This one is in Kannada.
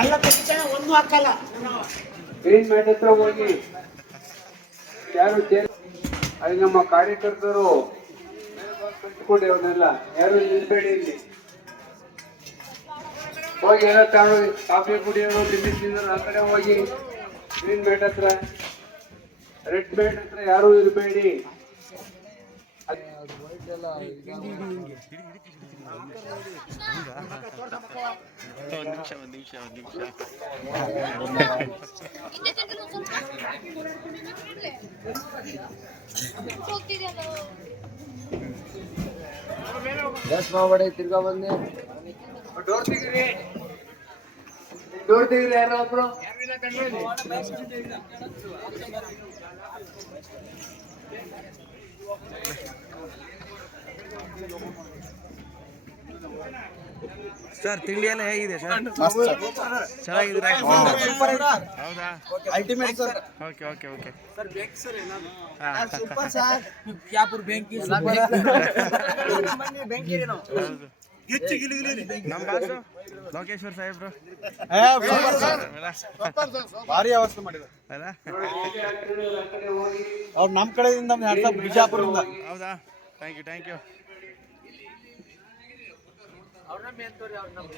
ಎಲ್ಲ ತೆಗಿತಾನೆ ಒಂದು ಹಾಕಲ್ಲ. ಗ್ರೀನ್ ಮ್ಯಾಟ್ ಹತ್ರ ಹೋಗಿ ಯಾರು ಅಲ್ಲಿ ನಮ್ಮ ಕಾರ್ಯಕರ್ತರು ಕಟ್ಕೊಡಿ ಅವನ್ನೆಲ್ಲ ಯಾರು ನಿಲ್ಬೇಡಿ ಇಲ್ಲಿ. ಹೋಗಿ ಎಲ್ಲ ತಗೊಂಡು ಕಾಫಿ ಕುಡಿಯೋರು ತಿಂಡಿ ತಿಂದರು ಆ ಕಡೆ ಹೋಗಿ. ಗ್ರೀನ್ ಮ್ಯಾಟ್ ಹತ್ರ ರೆಡ್ ಮ್ಯಾಟ್ ಹತ್ರ ಯಾರು ಇರಬೇಡಿ. ಒಂದು ನಿಮಿಷ ಒಂದು ನಿಮಿಷ ಒಂದು ನಿಮಿಷ ಡೋರ್ ತೆಗೀರಿ ಡೋರ್ ತೆಗೀರಿ ಯಾರೋ ಒಬ್ರು ಸರ್ ತಿಂಡಿ ಎಲ್ಲ ಹೇಗಿದೆ ಸರ್ ಚೆನ್ನಾಗಿದೆ ಹೌದಾ ultimate sir okay okay okay super sir ಯಾಪುರ್ ಬೆಂಕಿ ಹೌದು. ನಮ್ಮ ಬಾಸು? ಲೋಕೇಶ್ವರ್ ಸಾಹೇಬ್ರು? ಭಾರಿ ಅವಸ್ಥೆ ಮಾಡಿದ ಅಲ್ಲ. ಅವ್ರು ನಮ್ಮ ಕಡೆಯಿಂದ ನಮ್ಮ ಸಾವಿರ ಬಿಜಾಪುರದಿಂದ. ಹೌದಾ? ಥ್ಯಾಂಕ್ ಯು ಥ್ಯಾಂಕ್ ಯು ಅವ್ರನ್ನ ಮೇಂತವ್ರಿ ಅವ್ರು ನಮ್ಗೆ